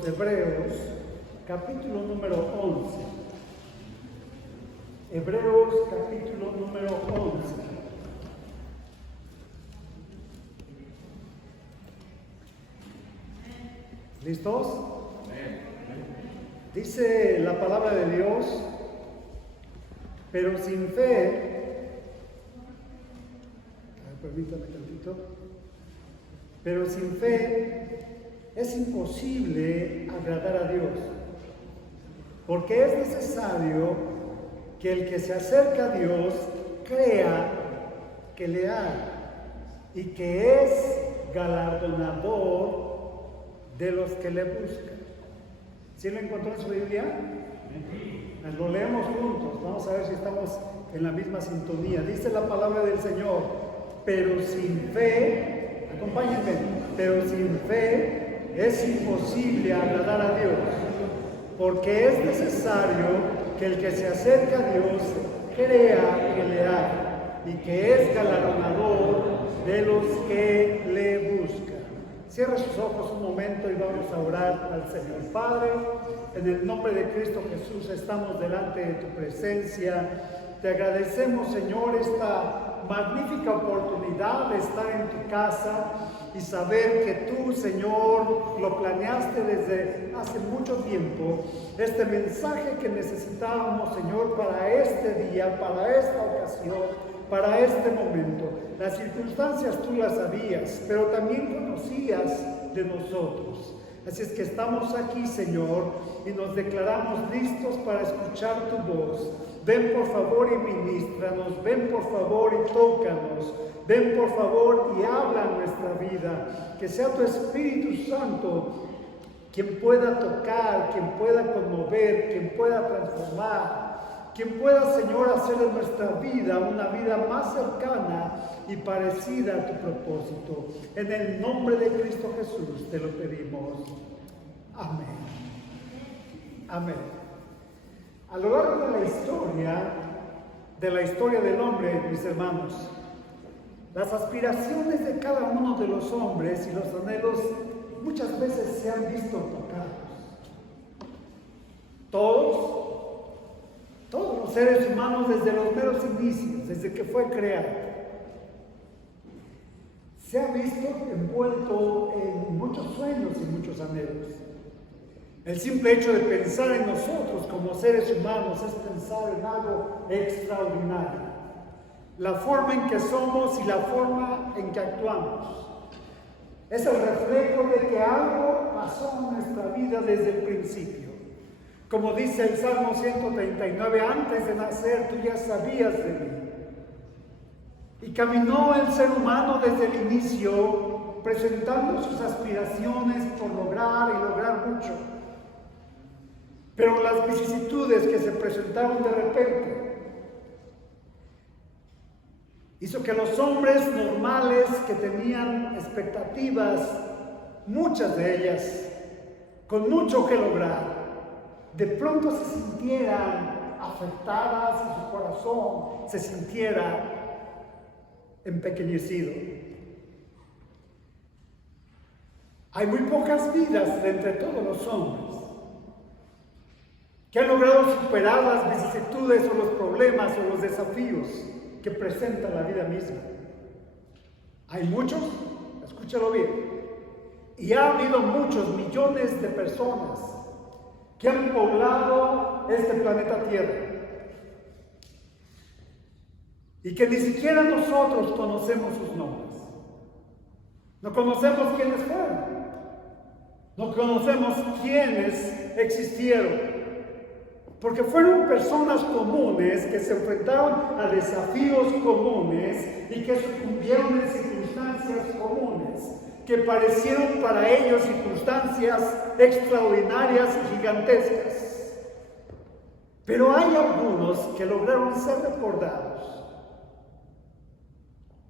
libros de Hebreos, capítulo número 11. Hebreos, capítulo número 11. ¿Listos? Dice la palabra de Dios, pero sin fe, permítame tantito, pero sin fe es imposible agradar a Dios, porque es necesario que el que se acerca a Dios crea que le hay y que es galardonador de los que le buscan. ¿Sí lo encontró en su Biblia? Lo leemos juntos, vamos a ver si estamos en la misma sintonía. Dice la palabra del Señor, pero sin fe, acompáñenme, pero sin fe es imposible agradar a Dios, porque es necesario que el que se acerca a Dios crea que le hay y que es galardonador de los que le buscan. Cierra sus ojos un momento y vamos a orar al Señor. Padre, en el nombre de Cristo Jesús estamos delante de tu presencia. Te agradecemos, Señor, esta magnífica oportunidad de estar en tu casa y saber que tú, Señor, lo planeaste desde hace mucho tiempo. Este mensaje que necesitábamos, Señor, para este día, para esta ocasión, para este momento. Las circunstancias tú las sabías, pero también conocías de nosotros. Así es que estamos aquí, Señor, y nos declaramos listos para escuchar tu voz. Ven por favor y ministranos, ven por favor y tócanos, ven por favor y habla en nuestra vida. Que sea tu Espíritu Santo quien pueda tocar, quien pueda conmover, quien pueda transformar, quien pueda, Señor, hacer de nuestra vida una vida más cercana y parecida a tu propósito. En el nombre de Cristo Jesús te lo pedimos. Amén. Amén. A lo largo de la historia del hombre, mis hermanos, las aspiraciones de cada uno de los hombres y los anhelos muchas veces se han visto tocados. Todos los seres humanos desde los meros inicios, desde que fue creado, se ha visto envuelto en muchos sueños y muchos anhelos. El simple hecho de pensar en nosotros como seres humanos es pensar en algo extraordinario. La forma en que somos y la forma en que actuamos es el reflejo de que algo pasó en nuestra vida desde el principio. Como dice el Salmo 139, antes de nacer tú ya sabías de mí. Y caminó el ser humano desde el inicio presentando sus aspiraciones por lograr y lograr mucho. Pero las vicisitudes que se presentaron de repente hizo que los hombres normales que tenían expectativas, muchas de ellas, con mucho que lograr, de pronto se sintieran afectadas y su corazón se sintiera empequeñecido. Hay muy pocas vidas de entre todos los hombres que han logrado superar las vicisitudes o los problemas o los desafíos que presenta la vida misma. Hay muchos, escúchalo bien, y ha habido muchos millones de personas que han poblado este planeta Tierra y que ni siquiera nosotros conocemos sus nombres. No conocemos quiénes fueron, no conocemos quiénes existieron, porque fueron personas comunes que se enfrentaron a desafíos comunes y que sucumbieron en circunstancias comunes, que parecieron para ellos circunstancias extraordinarias y gigantescas. Pero hay algunos que lograron ser recordados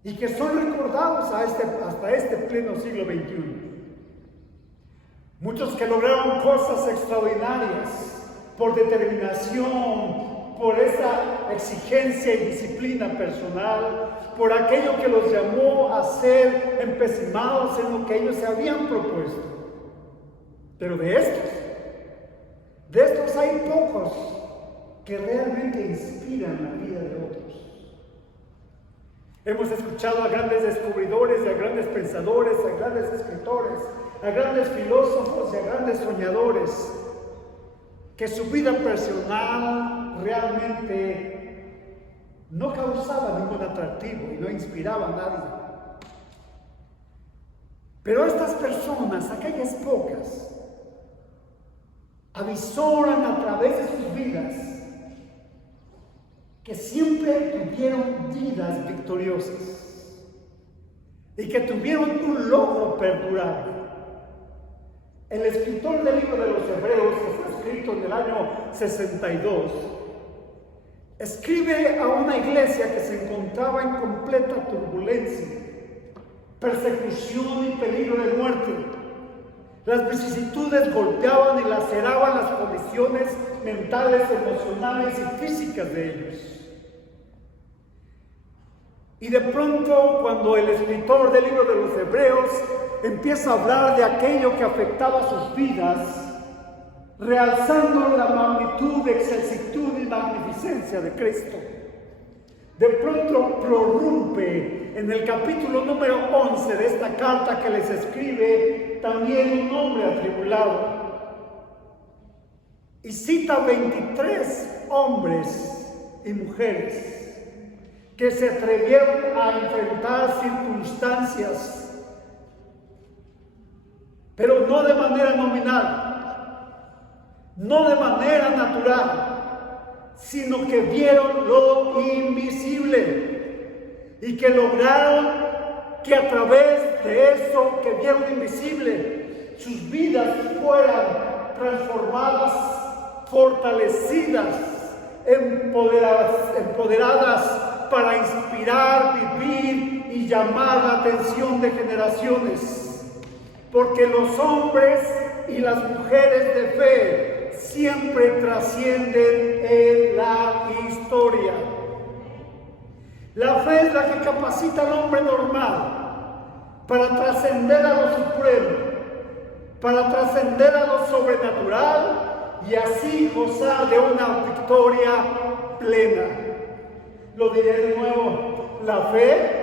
y que son recordados hasta este pleno siglo XXI. Muchos que lograron cosas extraordinarias por determinación, por esa exigencia y disciplina personal, por aquello que los llamó a ser empecimados en lo que ellos se habían propuesto. Pero de estos hay pocos que realmente inspiran la vida de otros. Hemos escuchado a grandes descubridores, a grandes pensadores, a grandes escritores, a grandes filósofos y a grandes soñadores, que su vida personal realmente no causaba ningún atractivo y no inspiraba a nadie. Pero estas personas, aquellas pocas, avisoran a través de sus vidas que siempre tuvieron vidas victoriosas y que tuvieron un logro perdurable. El escritor del libro de los Hebreos, que fue escrito en el año 62, escribe a una iglesia que se encontraba en completa turbulencia, persecución y peligro de muerte. Las vicisitudes golpeaban y laceraban las condiciones mentales, emocionales y físicas de ellos. Y de pronto, cuando el escritor del libro de los Hebreos empieza a hablar de aquello que afectaba sus vidas, realzando la magnitud, excelsitud y magnificencia de Cristo, de pronto prorrumpe en el capítulo número 11 de esta carta que les escribe también un hombre atribulado, y cita 23 hombres y mujeres que se atrevieron a enfrentar circunstancias, pero no de manera nominal, no de manera natural, sino que vieron lo invisible y que lograron que a través de eso que vieron invisible, sus vidas fueran transformadas, fortalecidas, empoderadas para inspirar, vivir y llamar la atención de generaciones. Porque los hombres y las mujeres de fe siempre trascienden en la historia. La fe es la que capacita al hombre normal para trascender a lo supremo, para trascender a lo sobrenatural y así gozar de una victoria plena. Lo diré de nuevo, la fe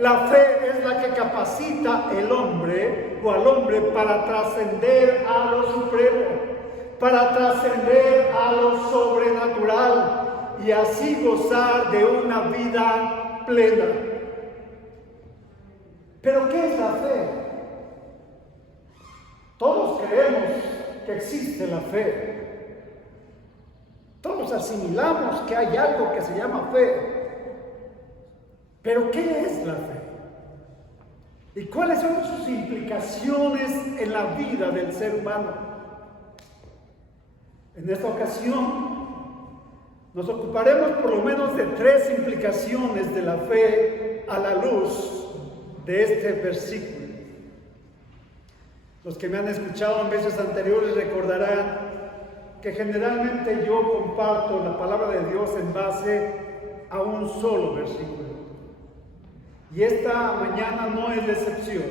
es la que capacita el hombre o al hombre para trascender a lo supremo, para trascender a lo sobrenatural y así gozar de una vida plena. ¿Pero qué es la fe? Todos creemos que existe la fe. Todos asimilamos que hay algo que se llama fe. Pero ¿qué es la fe? ¿Y cuáles son sus implicaciones en la vida del ser humano? En esta ocasión nos ocuparemos por lo menos de 3 implicaciones de la fe a la luz de este versículo. Los que me han escuchado en veces anteriores recordarán que generalmente yo comparto la palabra de Dios en base a un solo versículo. Y esta mañana no es la excepción.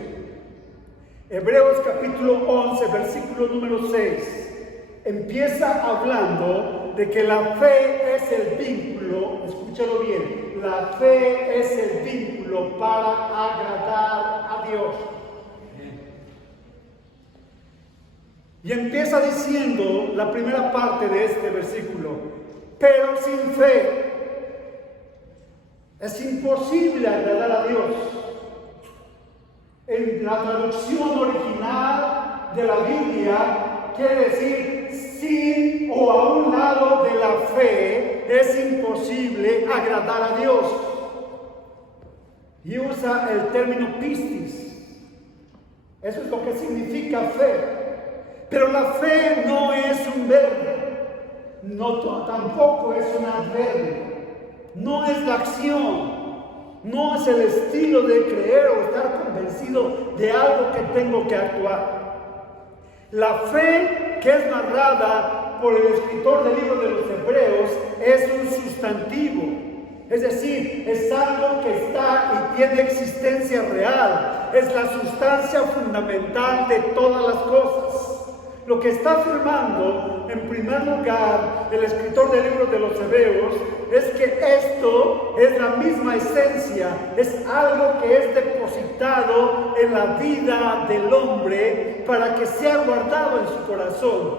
Hebreos capítulo 11, versículo número 6, empieza hablando de que la fe es el vínculo, escúchalo bien, la fe es el vínculo para agradar a Dios. Y empieza diciendo la primera parte de este versículo: pero sin fe es imposible agradar a Dios. En la traducción original de la Biblia quiere decir sin o a un lado de la fe es imposible agradar a Dios. Y usa el término pistis. Eso es lo que significa fe. Pero la fe no es un verbo, tampoco es un adverbio, no es la acción, no es el estilo de creer o estar convencido de algo que tengo que actuar. La fe que es narrada por el escritor del libro de los Hebreos es un sustantivo, es decir, es algo que está y tiene existencia real, es la sustancia fundamental de todas las cosas. Lo que está afirmando, en primer lugar, el escritor del libro de los Hebreos, es que esto es la misma esencia, es algo que es depositado en la vida del hombre para que sea guardado en su corazón,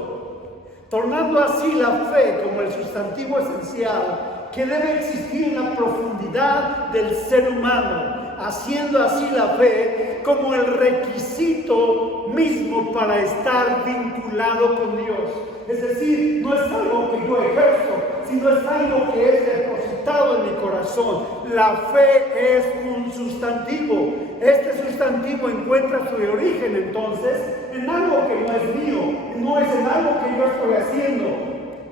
tornando así la fe como el sustantivo esencial que debe existir en la profundidad del ser humano, haciendo así la fe como el requisito mismo para estar vinculado con Dios. Es decir, no es algo que yo ejerzo, sino es algo que es depositado en mi corazón. La fe es un sustantivo. Este sustantivo encuentra su origen entonces en algo que no es mío, no es en algo que yo estoy haciendo.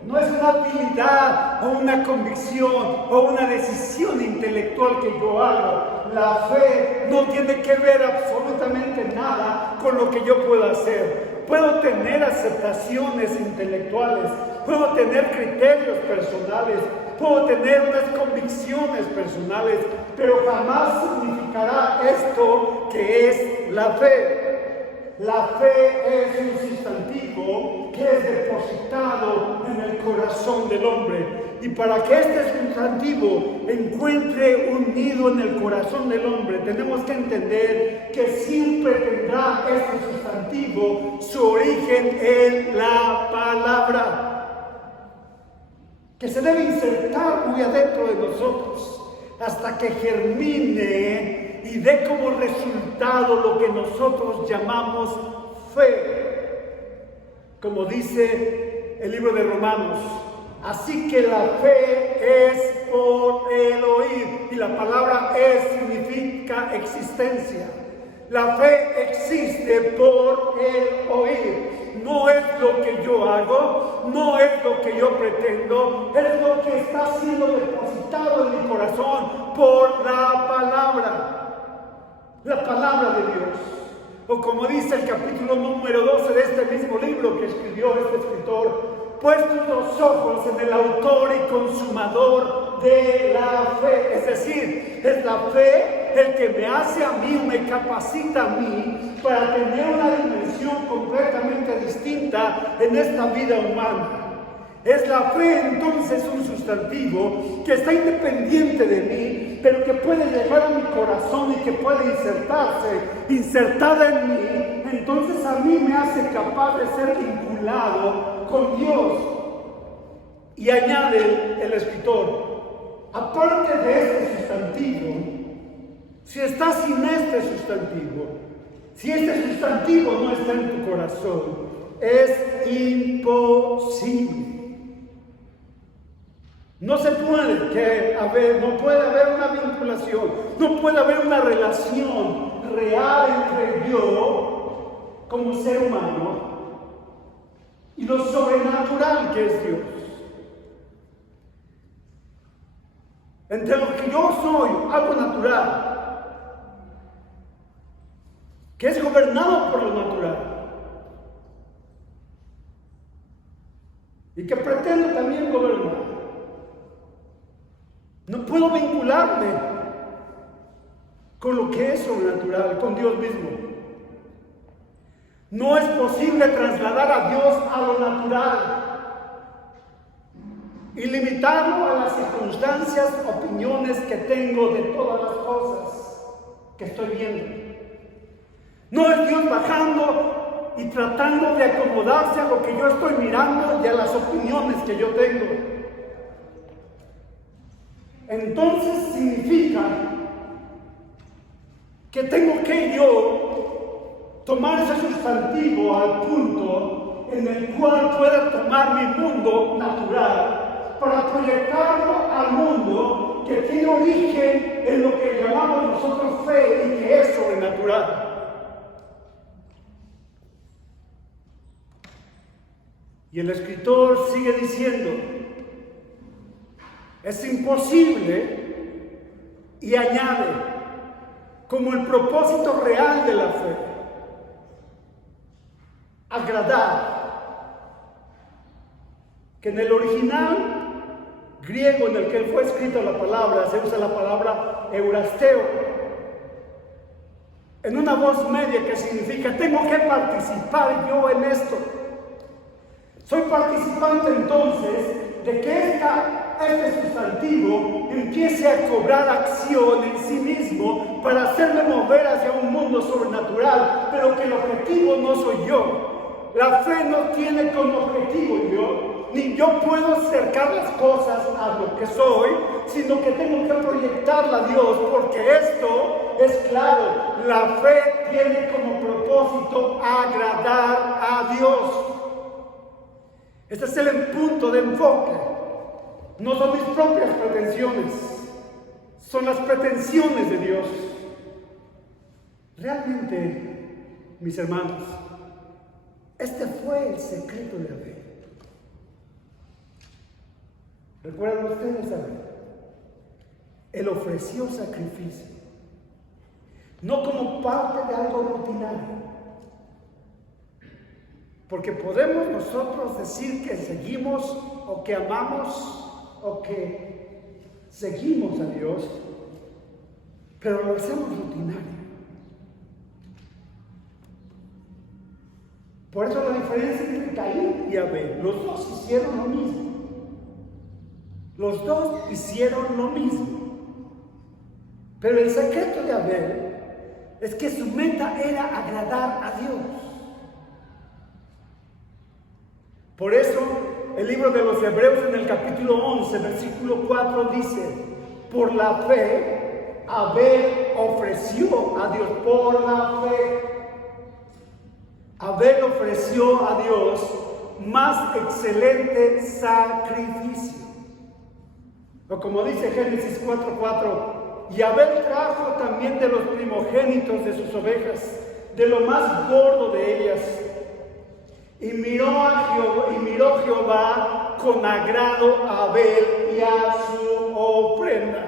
No es una habilidad o una convicción o una decisión intelectual que yo hago. La fe no tiene que ver absolutamente nada con lo que yo pueda hacer. Puedo tener aceptaciones intelectuales, puedo tener criterios personales, puedo tener unas convicciones personales, pero jamás significará esto que es la fe. La fe es un sustantivo que es depositado en el corazón del hombre. Y para que este sustantivo encuentre un nido en el corazón del hombre, tenemos que entender que siempre tendrá este sustantivo su origen en la palabra, que se debe insertar muy adentro de nosotros hasta que germine y dé como resultado lo que nosotros llamamos fe, como dice el libro de Romanos. Así que la fe es por el oír, y la palabra es significa existencia. La fe existe por el oír. No es lo que yo hago, no es lo que yo pretendo, es lo que está siendo depositado en mi corazón por la palabra de Dios. O como dice el capítulo número 12 de este mismo libro que escribió este escritor, puestos los ojos en el autor y consumador de la fe. Es decir, es la fe el que me hace a mí, me capacita a mí para tener una dimensión completamente distinta en esta vida humana. Es la fe entonces un sustantivo que está independiente de mí, pero que puede llegar a mi corazón y que puede insertada en mí. Entonces a mí me hace capaz de ser vinculado con Dios. Y añade el escritor, aparte de este sustantivo, si estás sin este sustantivo, si este sustantivo no está en tu corazón, es imposible. No se puede no puede haber una vinculación, no puede haber una relación real entre yo como ser humano y lo sobrenatural que es Dios. Entre lo que yo soy, algo natural, que es gobernado por lo natural, y que pretende también gobernar. No puedo vincularme con lo que es sobrenatural, con Dios mismo. No es posible trasladar a Dios a lo natural y limitarlo a las circunstancias, opiniones que tengo de todas las cosas que estoy viendo. No es Dios bajando y tratando de acomodarse a lo que yo estoy mirando y a las opiniones que yo tengo. Entonces significa que tengo que yo tomar ese sustantivo al punto en el cual pueda tomar mi mundo natural para proyectarlo al mundo que tiene origen en lo que llamamos nosotros fe y que es sobrenatural. Y el escritor sigue diciendo, es imposible, y añade, como el propósito real de la fe, agradar, que en el original griego en el que fue escrita la palabra, se usa la palabra eurasteo, en una voz media que significa, tengo que participar yo en esto. Soy participante entonces de que este sustantivo empiece a cobrar acción en sí mismo para hacerme mover hacia un mundo sobrenatural, pero que el objetivo no soy yo. La fe no tiene como objetivo yo, ni yo puedo acercar las cosas a lo que soy, sino que tengo que proyectarla a Dios, porque esto es claro, la fe tiene como propósito agradar a Dios. Este es el punto de enfoque. No son mis propias pretensiones, son las pretensiones de Dios. Realmente, mis hermanos, este fue el secreto de Abel. ¿Recuerdan ustedes a Abel? Él ofreció sacrificio, no como parte de algo rutinario. Porque podemos nosotros decir que seguimos o que amamos o que seguimos a Dios, pero lo hacemos rutinario. Por eso la diferencia entre Caín y Abel, los dos hicieron lo mismo. Los dos hicieron lo mismo. Pero el secreto de Abel es que su meta era agradar a Dios. Por eso, el libro de los Hebreos en el capítulo 11, versículo 4 dice, por la fe, Abel ofreció a Dios, por la fe. Abel ofreció a Dios más excelente sacrificio. O como dice Génesis 4:4, y Abel trajo también de los primogénitos de sus ovejas, de lo más gordo de ellas. Y miró Jehová con agrado a Abel y a su ofrenda.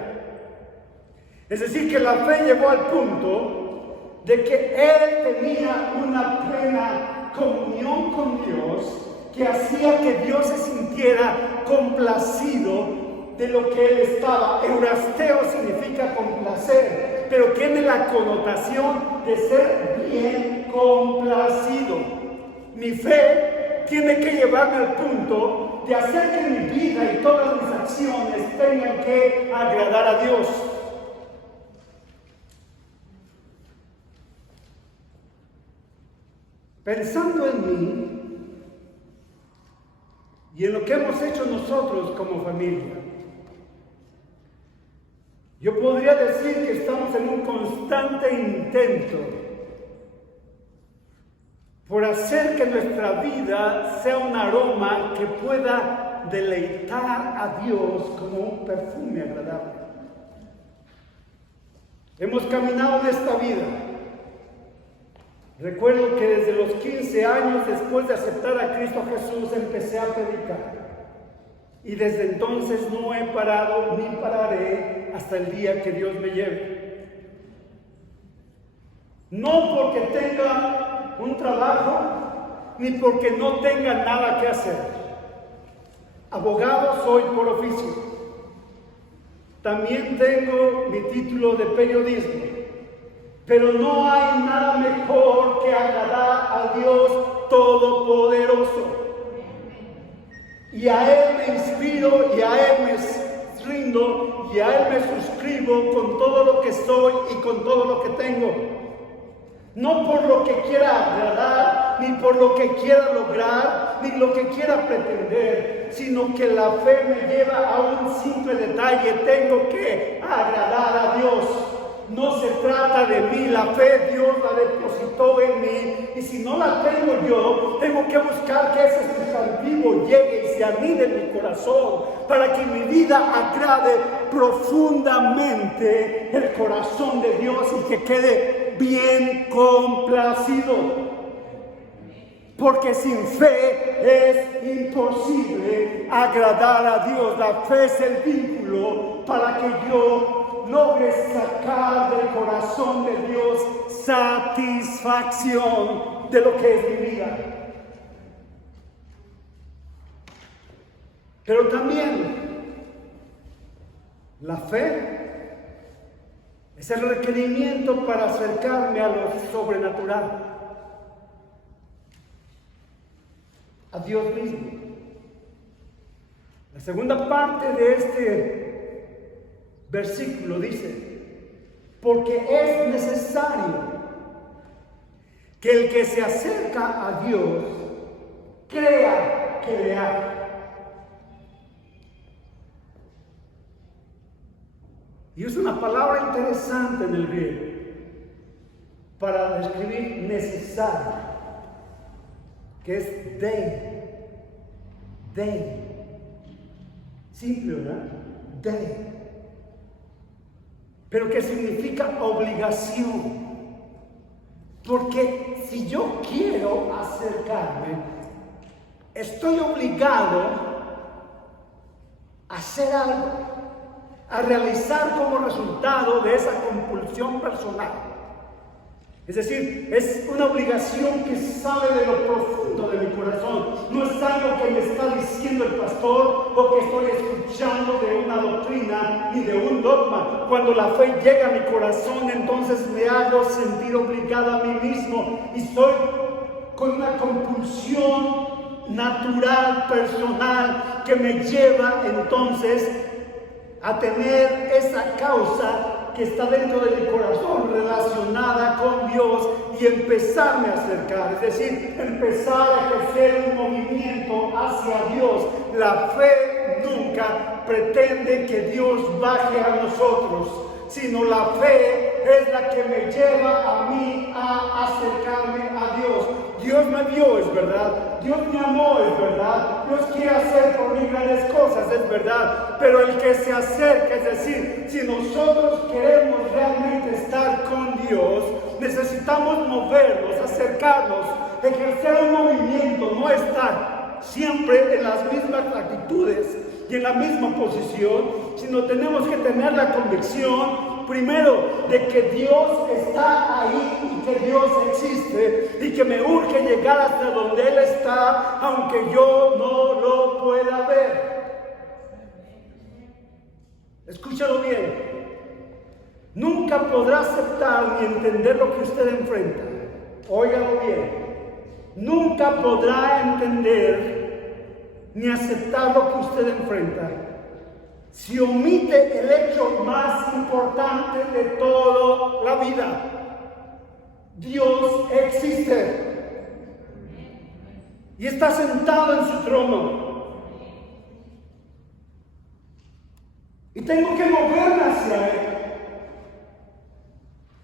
Es decir, que la fe llegó al punto de que él tenía una plena comunión con Dios que hacía que Dios se sintiera complacido de lo que él estaba. Eurasteo significa complacer, pero tiene la connotación de ser bien complacido. Mi fe tiene que llevarme al punto de hacer que mi vida y todas mis acciones tengan que agradar a Dios. Pensando en mí y en lo que hemos hecho nosotros como familia, yo podría decir que estamos en un constante intento por hacer que nuestra vida sea un aroma que pueda deleitar a Dios como un perfume agradable. Hemos caminado en esta vida. Recuerdo que desde los 15 años, después de aceptar a Cristo Jesús, empecé a predicar. Y desde entonces no he parado ni pararé hasta el día que Dios me lleve. No porque tenga un trabajo, ni porque no tenga nada que hacer. Abogado soy por oficio. También tengo mi título de periodismo. Pero no hay nada mejor que agradar a Dios Todopoderoso. Y a Él me inspiro, y a Él me rindo, y a Él me suscribo con todo lo que soy y con todo lo que tengo. No por lo que quiera agradar, ni por lo que quiera lograr, ni lo que quiera pretender, sino que la fe me lleva a un simple detalle: tengo que agradar a Dios. No se trata de mí, la fe Dios la depositó en mí, y si no la tengo yo, tengo que buscar que ese sustantivo llegue y se anide en mi corazón, para que mi vida agrade profundamente el corazón de Dios y que quede bien complacido. Porque sin fe es imposible agradar a Dios. La fe es el vínculo para que yo logre sacar del corazón de Dios satisfacción de lo que es mi vida. Pero también la fe es el requerimiento para acercarme a lo sobrenatural. a Dios mismo. La segunda parte de este versículo dice, porque es necesario que el que se acerca a Dios crea que le hay. Y es una palabra interesante en el griego para describir necesario, que es dei. Simple, ¿verdad? Dei. Pero que significa obligación. Porque si yo quiero acercarme, estoy obligado a hacer algo, a realizar como resultado de esa compulsión personal. Es decir, es una obligación que sale de lo profundo de mi corazón. No es algo que me está diciendo el pastor o que estoy escuchando de una doctrina ni de un dogma. Cuando la fe llega a mi corazón, entonces me hago sentir obligado a mí mismo y soy con una compulsión natural, personal, que me lleva entonces a tener esa causa que está dentro de mi corazón relacionada con Dios y empezarme a acercar, es decir, empezar a ejercer un movimiento hacia Dios. La fe nunca pretende que Dios baje a nosotros, sino la fe es la que me lleva a mí a acercarme a Dios. Dios me vio, es verdad. Dios me amó, es verdad. Dios quiere hacer por mí grandes cosas, es verdad. Pero el que se acerca, es decir, si nosotros queremos realmente estar con Dios, necesitamos movernos, acercarnos, ejercer un movimiento, no estar siempre en las mismas actitudes y en la misma posición, sino tenemos que tener la convicción, primero, de que Dios está ahí y que Dios existe y que me urge llegar hasta donde Él está, aunque yo no lo pueda ver. Escúchalo bien. Nunca podrá aceptar ni entender lo que usted enfrenta. Óigalo bien. Nunca podrá entender ni aceptar lo que usted enfrenta si omite el hecho más importante de toda la vida. Dios existe y está sentado en su trono. Y tengo que moverme hacia Él.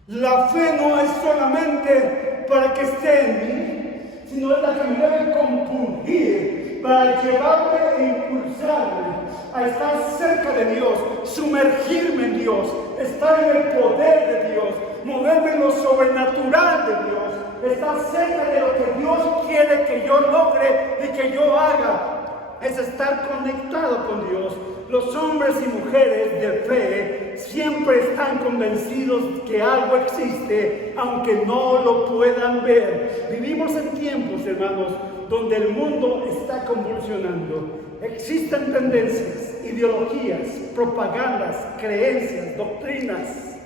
La fe no es solamente para que esté en mí, sino es la que me debe compungir para llevarme e impulsarme a estar cerca de Dios, sumergirme en Dios, estar en el poder de Dios, moverme en lo sobrenatural de Dios, estar cerca de lo que Dios quiere que yo logre y que yo haga. Es estar conectado con Dios. Los hombres y mujeres de fe siempre están convencidos que algo existe, aunque no lo puedan ver. Vivimos en tiempos, hermanos, donde el mundo está convulsionando. Existen tendencias, ideologías, propagandas, creencias, doctrinas.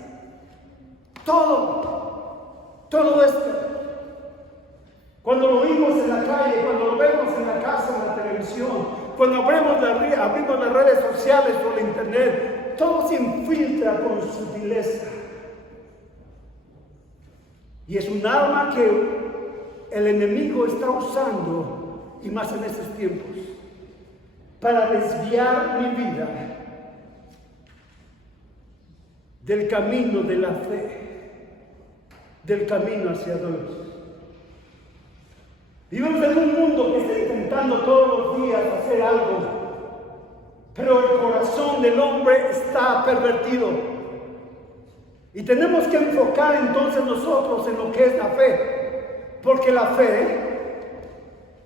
Todo esto. Cuando lo oímos en la calle, cuando lo vemos en la casa, en la televisión, cuando abrimos las redes sociales por la internet, todo se infiltra con sutileza. Y es un arma que el enemigo está usando, y más en estos tiempos, para desviar mi vida del camino de la fe, del camino hacia Dios. Vivimos en un mundo que está intentando todos los días hacer algo, pero el corazón del hombre está pervertido. Y tenemos que enfocar entonces nosotros en lo que es la fe, porque la fe,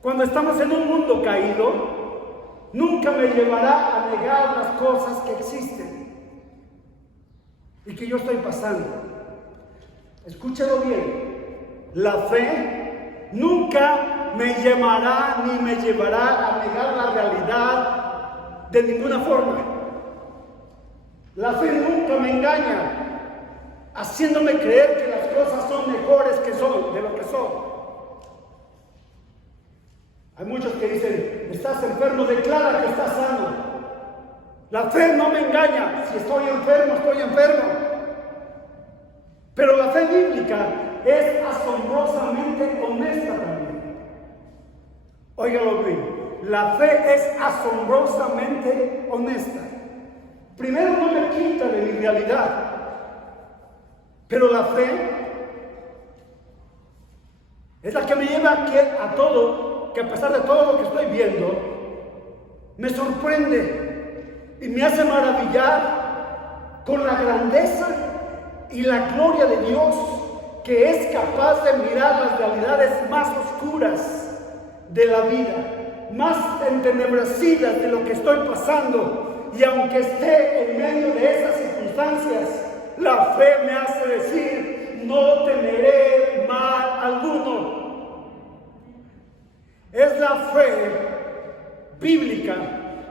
cuando estamos en un mundo caído, nunca me llevará a negar las cosas que existen y que yo estoy pasando. Escúchalo bien, la fe nunca me llamará ni me llevará a negar la realidad de ninguna forma. La fe nunca me engaña, haciéndome creer que las cosas son mejores de lo que son. Hay muchos que dicen, estás enfermo, declara que estás sano. La fe no me engaña, si estoy enfermo, estoy enfermo. Pero la fe bíblica es asombrosamente honesta también. Óigalo bien, la fe es asombrosamente honesta. Primero, no me quita de mi realidad, pero la fe es la que me lleva a todo, que a pesar de todo lo que estoy viendo, me sorprende y me hace maravillar con la grandeza y la gloria de Dios, que es capaz de mirar las realidades más oscuras de la vida, más entenebrecidas de lo que estoy pasando, y aunque esté en medio de esas circunstancias, la fe me hace decir, no temeré mal alguno. Es la fe bíblica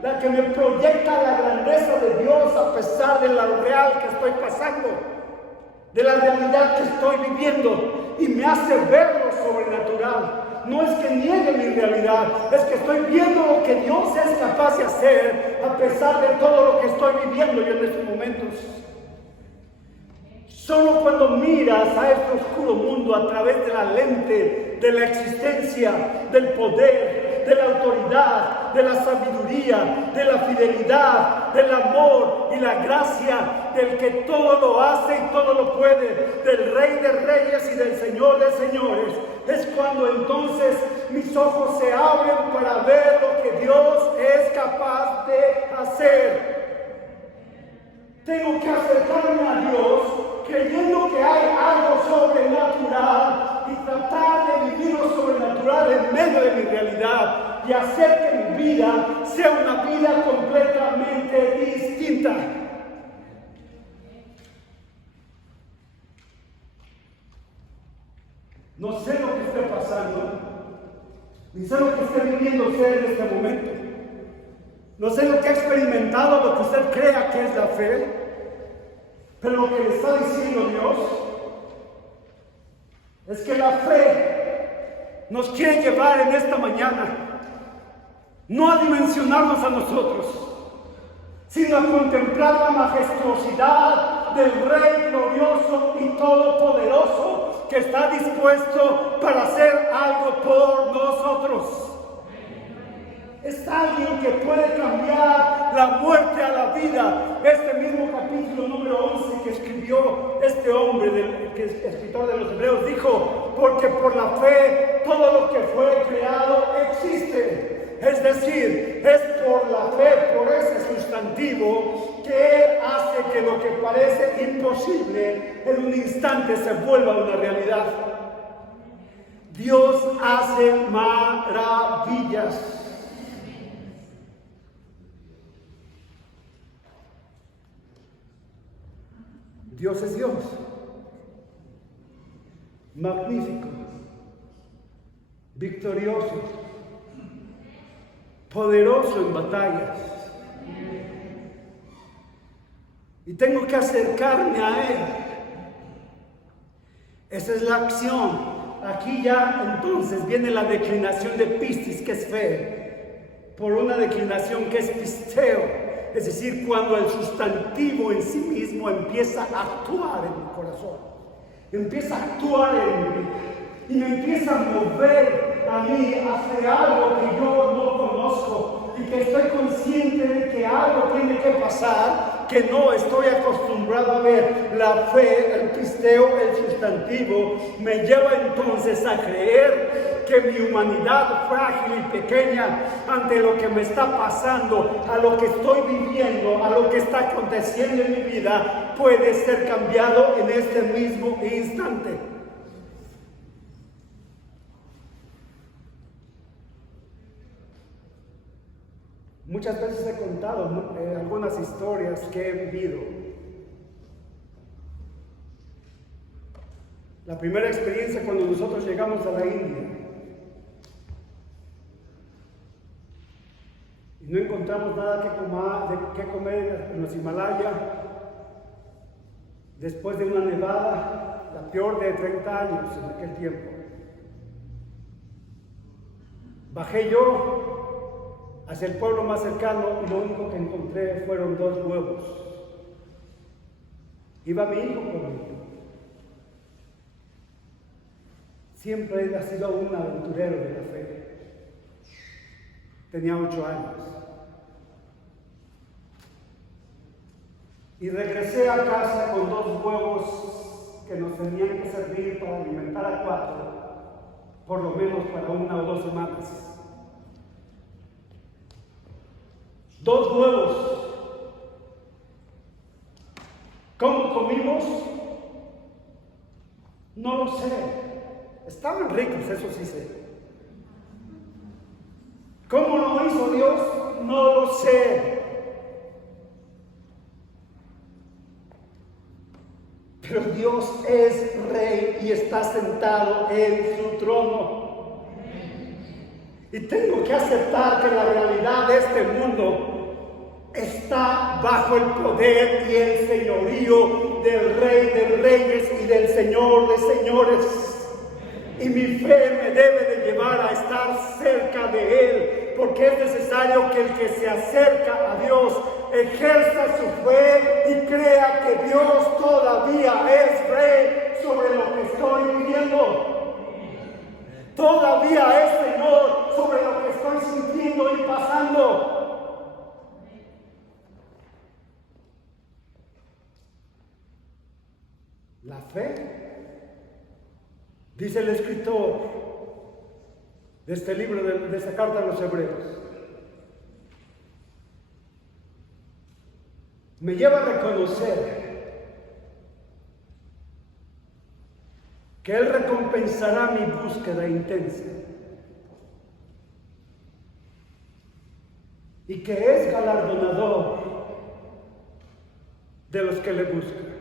la que me proyecta la grandeza de Dios a pesar de lo real que estoy pasando, de la realidad que estoy viviendo, y me hace ver lo sobrenatural. No es que niegue mi realidad, es que estoy viendo lo que Dios es capaz de hacer a pesar de todo lo que estoy viviendo yo en estos momentos. Solo cuando miras a este oscuro mundo a través de la lente de la existencia, del poder, de la autoridad, de la sabiduría, de la fidelidad, del amor y la gracia del que todo lo hace y todo lo puede, del Rey de Reyes y del Señor de Señores, es cuando entonces mis ojos se abren para ver lo que Dios es capaz de hacer. Tengo que acercarme a Dios creyendo que hay algo sobrenatural y tratar de vivir lo sobrenatural en medio de mi realidad y hacer que mi vida sea una vida completamente distinta. No sé lo que esté pasando, ni sé lo que esté viviendo usted en este momento. No sé lo que ha experimentado, lo que usted crea que es la fe, pero lo que le está diciendo Dios es que la fe nos quiere llevar en esta mañana, no a dimensionarnos a nosotros, sino a contemplar la majestuosidad del Rey glorioso y todopoderoso que está dispuesto para hacer algo por nosotros. Es alguien que puede cambiar la muerte a la vida. Este mismo capítulo número 11 que escribió este hombre, que es escritor de los Hebreos, dijo, porque por la fe todo lo que fue creado existe. Es decir, es por la fe, por ese sustantivo, que hace que lo que parece imposible en un instante se vuelva una realidad. Dios hace maravillas. Dios es Dios, magnífico, victorioso, poderoso en batallas. Y tengo que acercarme a Él. Esa es la acción. Aquí ya entonces viene la declinación de pistis, que es fe, por una declinación que es pisteo. Es decir, cuando el sustantivo en sí mismo empieza a actuar en mi corazón, empieza a actuar en mí y me empieza a mover a mí hacia algo que yo no conozco y que estoy consciente de que algo tiene que pasar que no estoy acostumbrado a ver. La fe, el pisteo, el sustantivo, me lleva entonces a creer que mi humanidad frágil y pequeña ante lo que me está pasando, a lo que estoy viviendo, a lo que está aconteciendo en mi vida, puede ser cambiado en este mismo instante. Muchas veces he contado algunas historias que he vivido. La primera experiencia cuando nosotros llegamos a la India y no encontramos nada que comer en los Himalayas, después de una nevada, la peor de 30 años en aquel tiempo. Bajé yo hacia el pueblo más cercano y lo único que encontré fueron 2 huevos. Iba mi hijo conmigo. Siempre ha sido un aventurero de la fe. Tenía 8 años. Y regresé a casa con 2 huevos que nos tenían que servir para alimentar a 4, por lo menos para 1 o 2 semanas. 2 huevos. ¿Cómo comimos? No lo sé. Estaban ricos, eso sí sé. ¿Cómo lo hizo Dios? No lo sé. Pero Dios es rey y está sentado en su trono. Y tengo que aceptar que la realidad de este mundo está bajo el poder y el señorío del Rey de Reyes y del Señor de Señores. Y mi fe me debe de llevar a estar cerca de Él, porque es necesario que el que se acerca a Dios ejerza su fe y crea que Dios todavía es Rey sobre lo que estoy viviendo. Todavía es Señor sobre lo que estoy sintiendo y pasando. La fe, dice el escritor de este libro, de esta carta a los Hebreos, me lleva a reconocer que Él recompensará mi búsqueda intensa y que es galardonador de los que le buscan.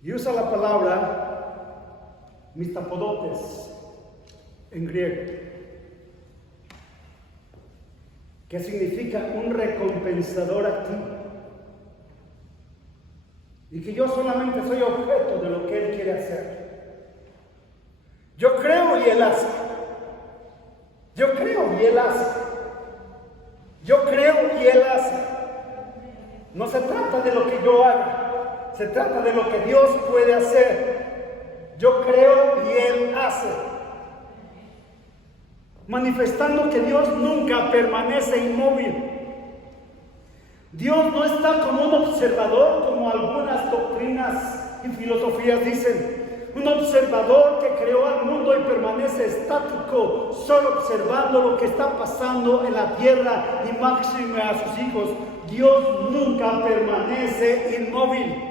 Y usa la palabra mistapodotes en griego, que significa un recompensador activo. Y que yo solamente soy objeto de lo que Él quiere hacer. Yo creo y Él hace. Yo creo y Él hace. Yo creo y Él hace. No se trata de lo que yo haga. Se trata de lo que Dios puede hacer. Yo creo y Él hace. Manifestando que Dios nunca permanece inmóvil. Dios no está como un observador, como algunas doctrinas y filosofías dicen. Un observador que creó al mundo y permanece estático, solo observando lo que está pasando en la tierra y máxime a sus hijos. Dios nunca permanece inmóvil.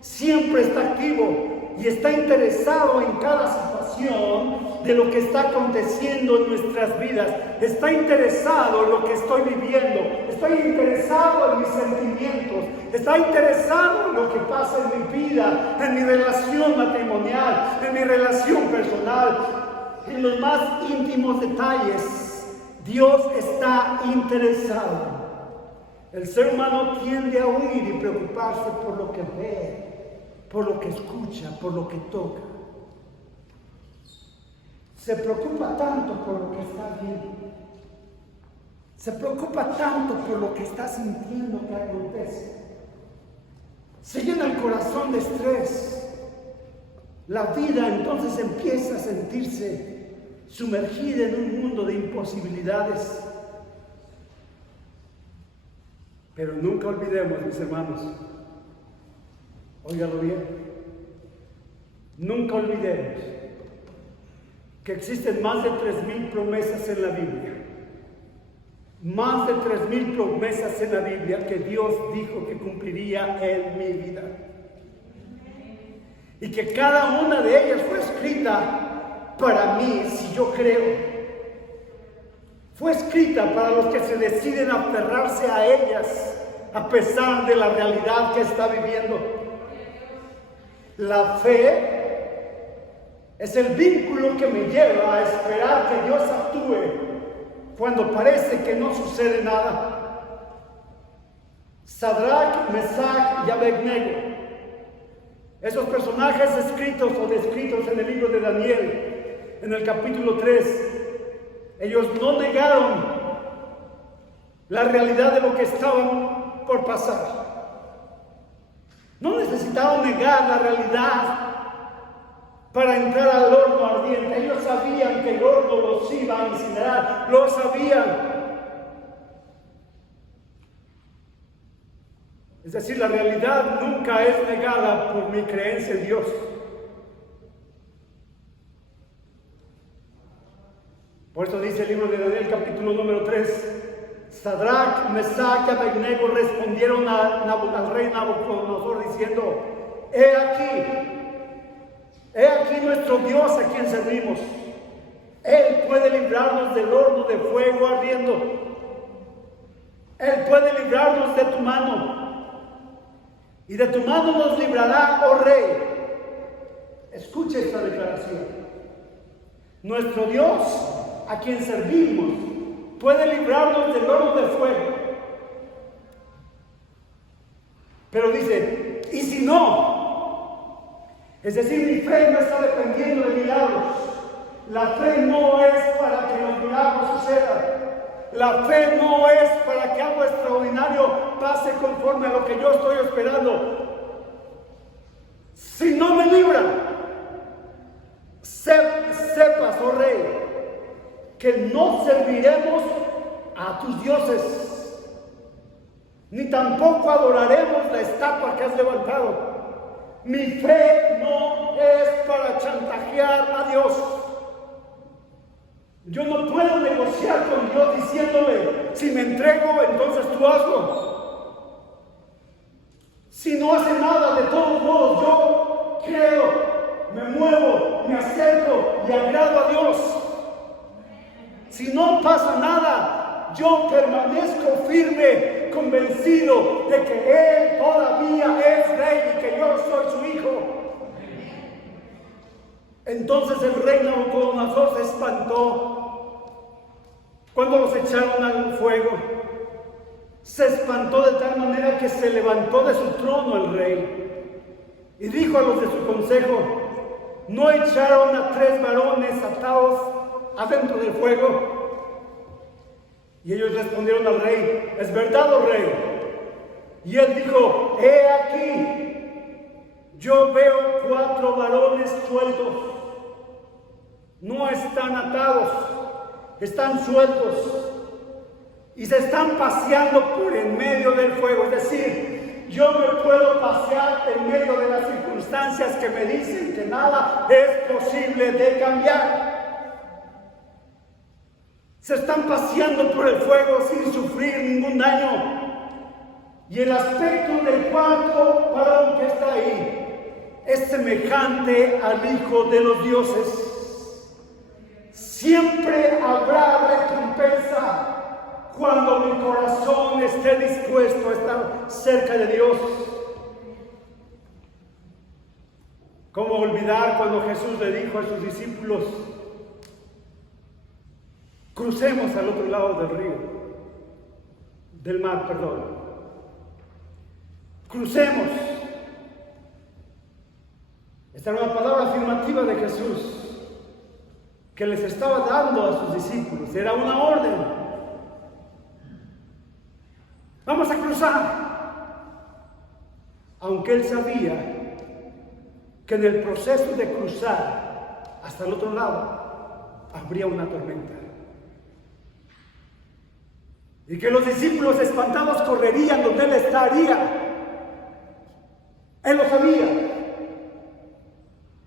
Siempre está activo y está interesado en cada situación de lo que está aconteciendo en nuestras vidas. Está interesado en lo que estoy viviendo. Estoy interesado en mis sentimientos. Está interesado en lo que pasa en mi vida, en mi relación matrimonial, en mi relación personal, en los más íntimos detalles. Dios está interesado. El ser humano tiende a huir y preocuparse por lo que ve, por lo que escucha, por lo que toca. Se preocupa tanto por lo que está viendo. Se preocupa tanto por lo que está sintiendo que acontece. Se llena el corazón de estrés. La vida entonces empieza a sentirse sumergida en un mundo de imposibilidades. Pero nunca olvidemos, mis hermanos, óigalo bien, nunca olvidemos que existen más de 3,000 promesas en la Biblia. Más de 3,000 promesas en la Biblia que Dios dijo que cumpliría en mi vida. Y que cada una de ellas fue escrita para mí, si yo creo. Fue escrita para los que se deciden aferrarse a ellas, a pesar de la realidad que está viviendo. La fe es el vínculo que me lleva a esperar que Dios actúe cuando parece que no sucede nada. Sadrach, Mesach y Abednego Esos personajes escritos o descritos en el libro de Daniel, en el capítulo 3, ellos no negaron la realidad de lo que estaban por pasar. No necesitaban negar la realidad para entrar al horno ardiente. Ellos sabían que el horno los iba a incinerar, lo sabían. Es decir, la realidad nunca es negada por mi creencia en Dios. Por eso dice el libro de Daniel, capítulo número 3, Sadrach, Mesach y Abednego respondieron al rey Nabucodonosor diciendo: He aquí nuestro Dios a quien servimos. Él puede librarnos del horno de fuego ardiendo. Él puede librarnos de tu mano. Y de tu mano nos librará, oh rey. Escuche esta declaración. Nuestro Dios, a quien servimos, puede librarnos del horno de fuego. Pero dice, y si no, es decir, mi fe no está dependiendo de milagros. La fe no es para que los milagros sucedan. La fe no es para que algo extraordinario pase conforme a lo que yo estoy esperando. Si no me libra, sepas, oh rey, que no serviremos a tus dioses, ni tampoco adoraremos la estatua que has levantado. Mi fe no es para chantajear a Dios. Yo no puedo negociar con Dios diciéndole, si me entrego, entonces tú hazlo. Si no hace nada, de todos modos, yo creo, me muevo, me acerco y agrado a Dios. Si no pasa nada, yo permanezco firme, convencido de que Él todavía es rey y que yo soy su hijo. Entonces el rey Nabucodonosor se espantó cuando los echaron al fuego. Se espantó de tal manera que se levantó de su trono el rey y dijo a los de su consejo: ¿no echaron a 3 varones atados adentro del fuego? Y ellos respondieron al rey: es verdad, oh rey. Y él dijo: he aquí, yo veo 4 varones sueltos. No están atados, están sueltos y se están paseando por en medio del fuego. Es decir, yo me puedo pasear en medio de las circunstancias que me dicen que nada es posible de cambiar. Se están paseando por el fuego sin sufrir ningún daño. Y el aspecto del 4 varón que está ahí es semejante al Hijo de los dioses. Siempre habrá recompensa cuando mi corazón esté dispuesto a estar cerca de Dios. ¿Cómo olvidar cuando Jesús le dijo a sus discípulos: crucemos al otro lado del río, del mar, perdón? Crucemos. Esta era una palabra afirmativa de Jesús que les estaba dando a sus discípulos. Era una orden. Vamos a cruzar. Aunque él sabía que en el proceso de cruzar hasta el otro lado habría una tormenta. Y que los discípulos espantados correrían donde él estaría. Él lo sabía.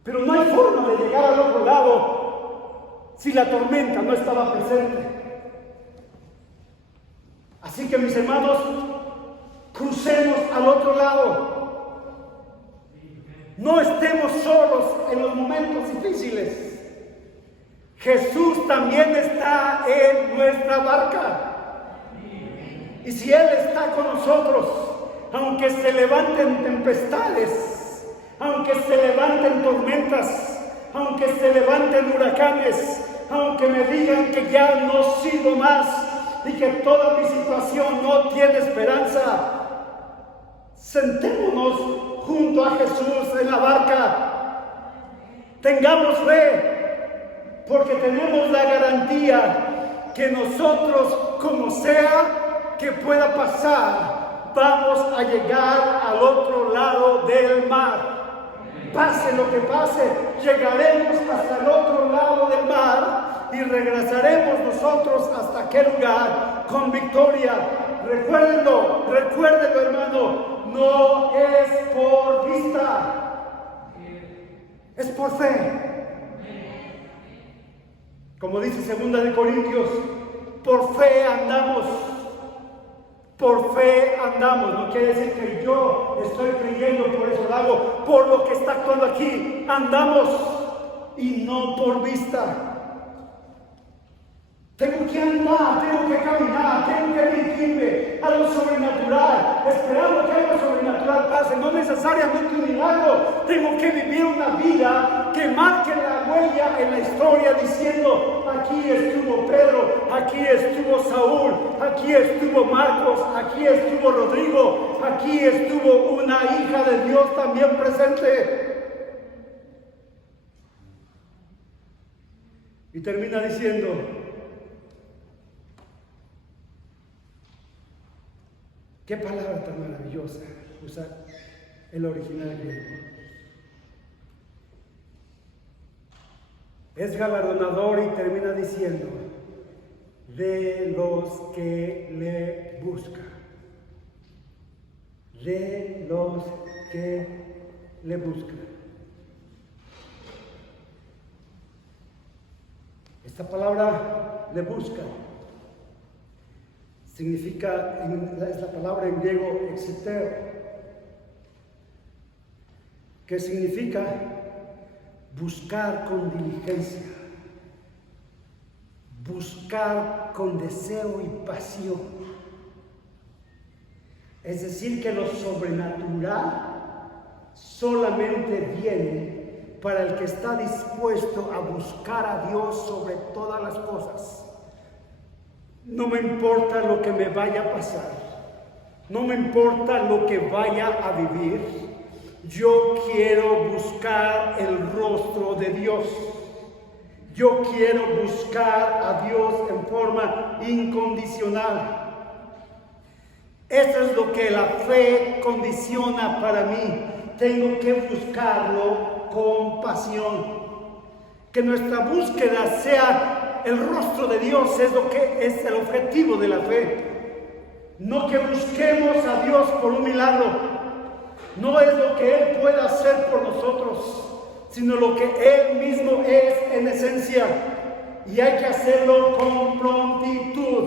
Pero no hay forma de llegar al otro lado si la tormenta no estaba presente. Así que, mis hermanos, crucemos al otro lado. No estemos solos en los momentos difíciles. Jesús también está en nuestra barca. Y si Él está con nosotros, aunque se levanten tempestades, aunque se levanten tormentas, aunque se levanten huracanes, aunque me digan que ya no sirvo más y que toda mi situación no tiene esperanza, sentémonos junto a Jesús en la barca. Tengamos fe, porque tenemos la garantía que nosotros, como sea que pueda pasar, vamos a llegar al otro lado del mar. Pase lo que pase, llegaremos hasta el otro lado del mar y regresaremos nosotros hasta aquel lugar con victoria. Recuérdenlo, hermano, no es por vista, es por fe. Como dice 2 de Corintios, por fe andamos. Por fe andamos. No quiere decir que yo estoy creyendo, por eso lo hago. Por lo que está actuando aquí, andamos y no por vista. Tengo que andar, tengo que caminar, tengo que dirigirme a lo sobrenatural, esperando que algo sobrenatural pase, no necesariamente un milagro. Tengo que vivir una vida que marque la huella en la historia, diciendo: aquí estuvo Pedro, aquí estuvo Saúl, aquí estuvo Marcos, aquí estuvo Rodrigo, aquí estuvo una hija de Dios también presente. Y termina diciendo: qué palabra tan maravillosa usar el original griego. Es galardonador y termina diciendo: de los que le buscan. De los que le buscan. Esta palabra le busca significa, es la palabra en griego exeteo, que significa buscar con diligencia, buscar con deseo y pasión. Es decir, que lo sobrenatural solamente viene para el que está dispuesto a buscar a Dios sobre todas las cosas. No me importa lo que me vaya a pasar, no me importa lo que vaya a vivir, yo quiero buscar el rostro de Dios. Yo quiero buscar a Dios en forma incondicional. Eso es lo que la fe condiciona para mí. Tengo que buscarlo con pasión. Que nuestra búsqueda sea el rostro de Dios, es lo que es el objetivo de la fe. No que busquemos a Dios por un milagro, no es lo que Él pueda hacer por nosotros, sino lo que Él mismo es en esencia. Y hay que hacerlo con prontitud,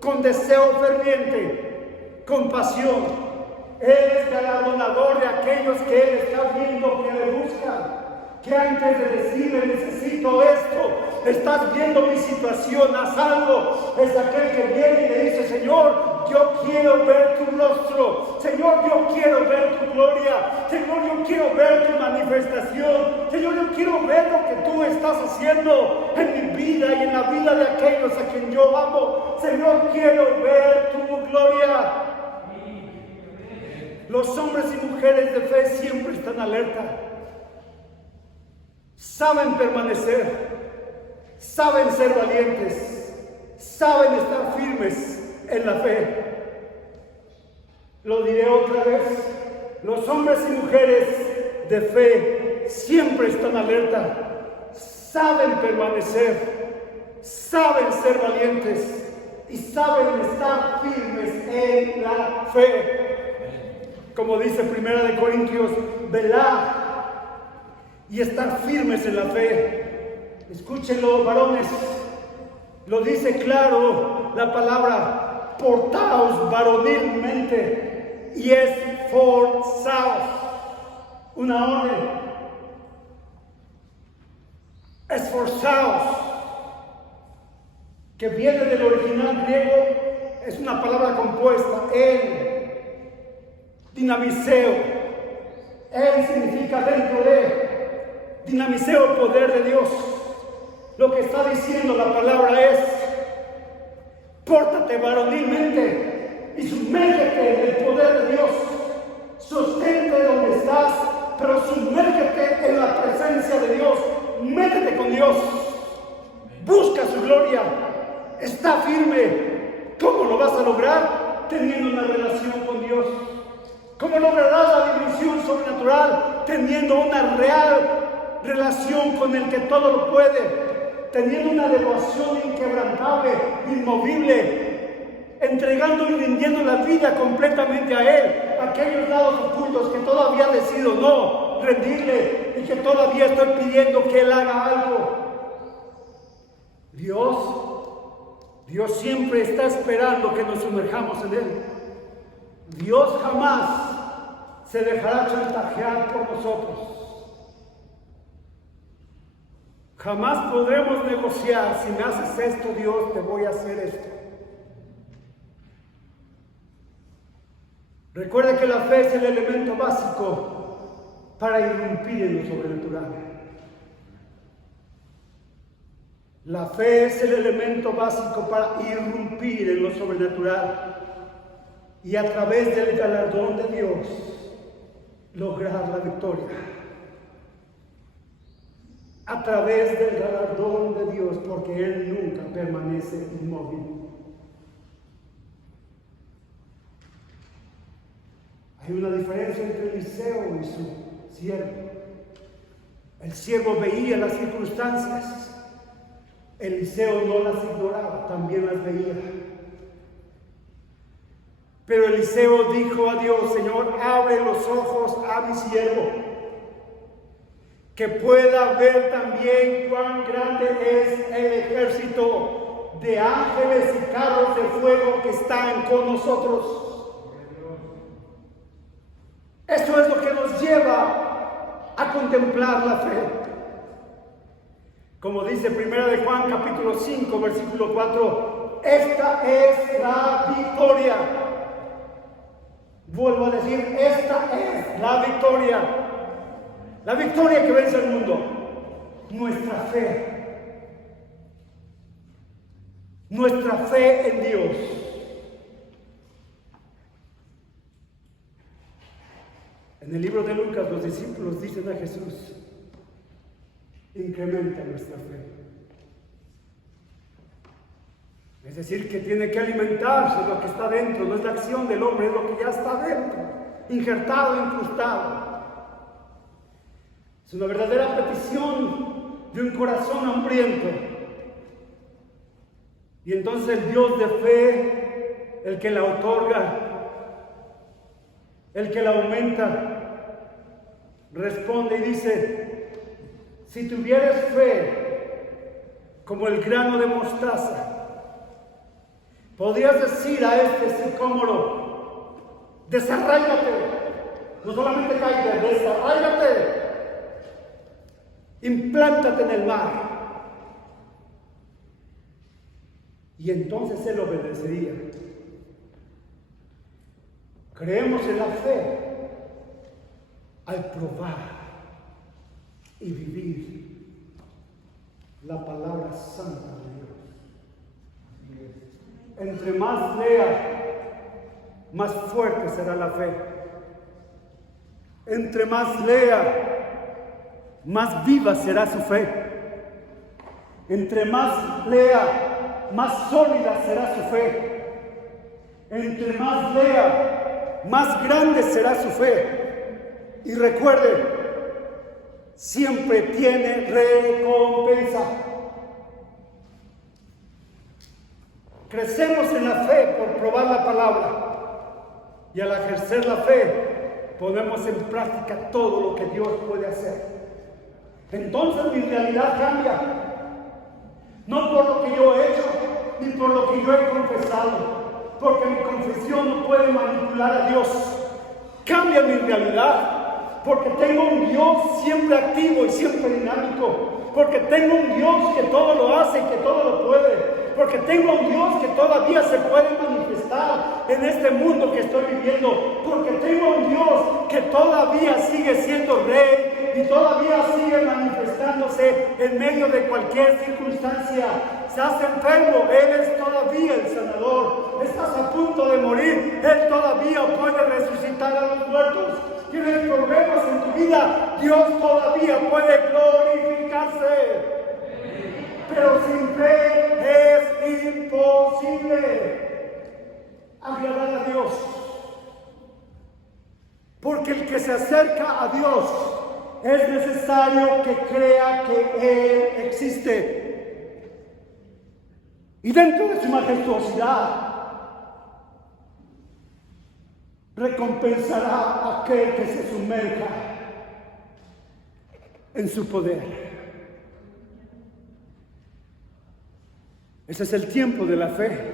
con deseo ferviente, con pasión. Él es galardonador de aquellos que Él está viendo que le buscan. Que antes de decirle necesito esto, estás viendo mi situación, haz algo. Es aquel que viene y le dice: Señor, yo quiero ver tu rostro. Señor, yo quiero ver tu gloria. Señor, yo quiero ver tu manifestación. Señor, yo quiero ver lo que tú estás haciendo en mi vida y en la vida de aquellos a quien yo amo. Señor, quiero ver tu gloria. Los hombres y mujeres de fe siempre están alerta. Saben permanecer, saben ser valientes, saben estar firmes en la fe. Lo diré otra vez: los hombres y mujeres de fe siempre están alerta, saben permanecer, saben ser valientes y saben estar firmes en la fe. Como dice 1 Corintios, velad y estar firmes en la fe. Escúchenlo, varones, lo dice claro la palabra: portaos varonilmente, y esforzaos. Una orden: esforzaos, que viene del original griego, es una palabra compuesta, dinamiseo. Significa dentro de. Dinamiseo, poder de Dios. Lo que está diciendo la palabra es: pórtate varonilmente y sumérgete en el poder de Dios. sostente donde estás, pero sumérgete en la presencia de Dios. Métete con Dios. Busca su gloria. Está firme. ¿Cómo lo vas a lograr? Teniendo una relación con Dios. ¿Cómo lograrás la dimensión sobrenatural? Teniendo una real relación con el que todo lo puede. Teniendo una devoción inquebrantable, inmovible. Entregando y rindiendo la vida completamente a Él. Aquellos lados ocultos que todavía decido no rendirle y que todavía estoy pidiendo que Él haga algo. Dios siempre está esperando que nos sumerjamos en Él. Dios jamás se dejará chantajear por nosotros. Jamás podremos negociar: si me haces esto, Dios, te voy a hacer esto. Recuerda que la fe es el elemento básico para irrumpir en lo sobrenatural. La fe es el elemento básico para irrumpir en lo sobrenatural y a través del galardón de Dios lograr la victoria. A través del galardón de Dios, porque Él nunca permanece inmóvil. Hay una diferencia entre Eliseo y su siervo. El siervo veía las circunstancias. Eliseo no las ignoraba, también las veía. Pero Eliseo dijo a Dios: Señor, abre los ojos a mi siervo, que pueda ver también cuán grande es el ejército de ángeles y carros de fuego que están con nosotros. Esto es lo que nos lleva a contemplar la fe. Como dice 1 de Juan capítulo 5 versículo 4, esta es la victoria. Vuelvo a decir, esta es la victoria. La victoria que vence al mundo. Nuestra fe. Nuestra fe en Dios. En el libro de Lucas, los discípulos dicen a Jesús: incrementa nuestra fe. Es decir, que tiene que alimentarse lo que está dentro, no es la acción del hombre, es lo que ya está dentro, injertado, incrustado. Es una verdadera petición de un corazón hambriento. Y entonces el Dios de fe, el que la otorga, el que la aumenta, responde y dice: si tuvieras fe como el grano de mostaza, podrías decir a este sicómoro: desarráigate, no solamente cállate, desarráigate, implántate en el mar. Y entonces él obedecería. Creemos en la fe al probar y vivir la palabra santa de Dios. Entre más lea, más fuerte será la fe. Entre más lea, más viva será su fe. Entre más lea, más sólida será su fe. Entre más lea, más grande será su fe. Y recuerde, siempre tiene recompensa. Crecemos en la fe por probar la palabra, y al ejercer la fe ponemos en práctica todo lo que Dios puede hacer. Entonces mi realidad cambia, no por lo que yo he hecho ni por lo que yo he confesado, porque mi confesión no puede manipular a Dios. Cambia mi realidad, porque tengo un Dios siempre activo y siempre dinámico, porque tengo un Dios que todo lo hace y que todo lo puede, porque tengo un Dios que todavía se puede manifestar en este mundo que estoy viviendo, porque tengo un Dios que todavía sigue siendo rey y todavía sigue manifestando manifestándose en medio de cualquier circunstancia. Estás enfermo, Él es todavía el sanador. Estás a punto de morir, Él todavía puede resucitar a los muertos. Tienes problemas en tu vida, Dios todavía puede glorificarse. Pero sin fe es imposible agradar a Dios. Porque el que se acerca a Dios es necesario que crea que Él existe. Y dentro de su majestuosidad recompensará a aquel que se sumerja en su poder. Ese es el tiempo de la fe.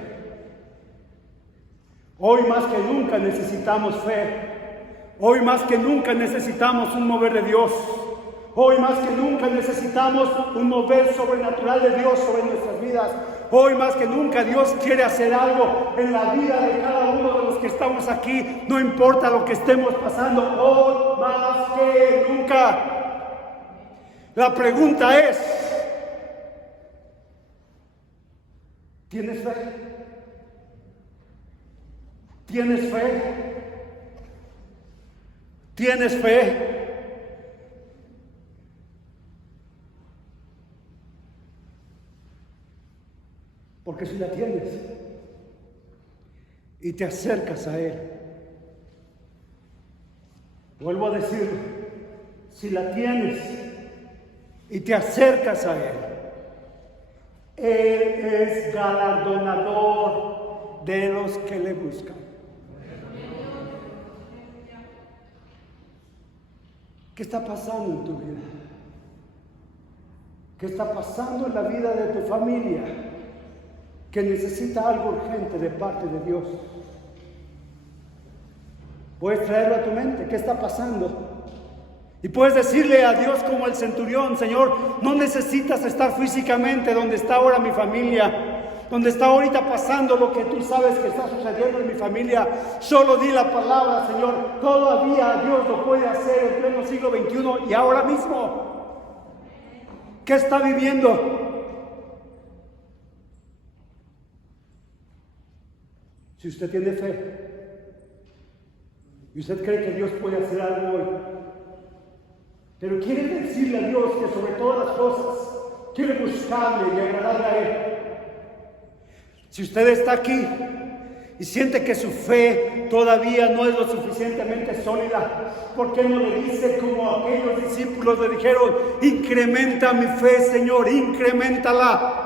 Hoy más que nunca necesitamos fe. Hoy más que nunca necesitamos un mover de Dios. Hoy más que nunca necesitamos un mover sobrenatural de Dios sobre nuestras vidas. Hoy más que nunca Dios quiere hacer algo en la vida de cada uno de los que estamos aquí. No importa lo que estemos pasando, hoy más que nunca. La pregunta es, ¿tienes fe? ¿Tienes fe? ¿Tienes fe? Porque si la tienes y te acercas a Él, vuelvo a decir, si la tienes y te acercas a Él, Él es galardonador de los que le buscan. ¿Qué está pasando en tu vida? ¿Qué está pasando en la vida de tu familia que necesita algo urgente de parte de Dios? Puedes traerlo a tu mente. ¿Qué está pasando? Y puedes decirle a Dios como el centurión: Señor, no necesitas estar físicamente donde está ahora mi familia, donde está ahorita pasando lo que tú sabes que está sucediendo en mi familia. Solo di la palabra, Señor. Todavía Dios lo puede hacer en pleno siglo XXI y ahora mismo. ¿Qué está viviendo? Si usted tiene fe y usted cree que Dios puede hacer algo hoy, pero quiere decirle a Dios que sobre todas las cosas quiere buscarle y agradarle a Él. Si usted está aquí y siente que su fe todavía no es lo suficientemente sólida, ¿por qué no le dice como aquellos discípulos le dijeron: incrementa mi fe, Señor, increméntala?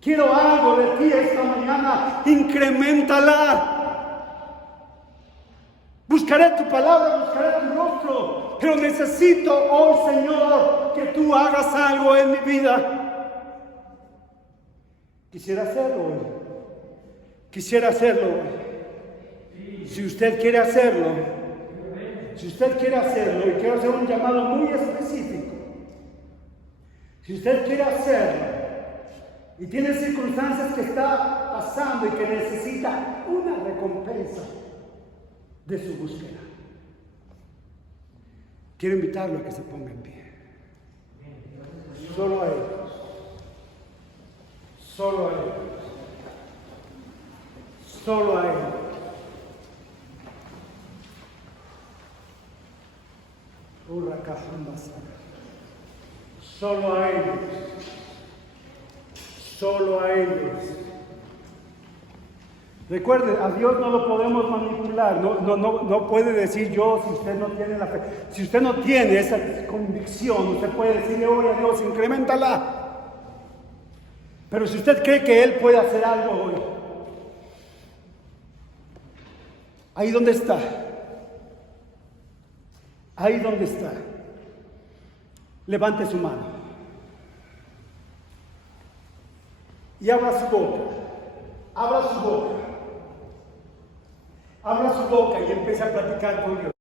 Quiero algo de ti esta mañana, increméntala. Buscaré tu palabra, buscaré tu rostro, pero necesito hoy, Señor, que tú hagas algo en mi vida. Quisiera hacerlo hoy. Quisiera hacerlo hoy. Si usted quiere hacerlo, y quiero hacer un llamado muy específico. Si usted quiere hacerlo y tiene circunstancias que está pasando y que necesita una recompensa de su búsqueda, quiero invitarlo a que se ponga en pie. Solo a Él. Solo a Él. Solo a Él. Solo a Él. Solo a ellos. Recuerde, a Dios no lo podemos manipular. No puede decir yo si usted no tiene la fe. Si usted no tiene esa convicción, usted puede decirle hoy a Dios: increméntala. Pero si usted cree que Él puede hacer algo hoy, ahí donde está, levante su mano y abra su boca. Abra su boca y empiece a platicar con Dios.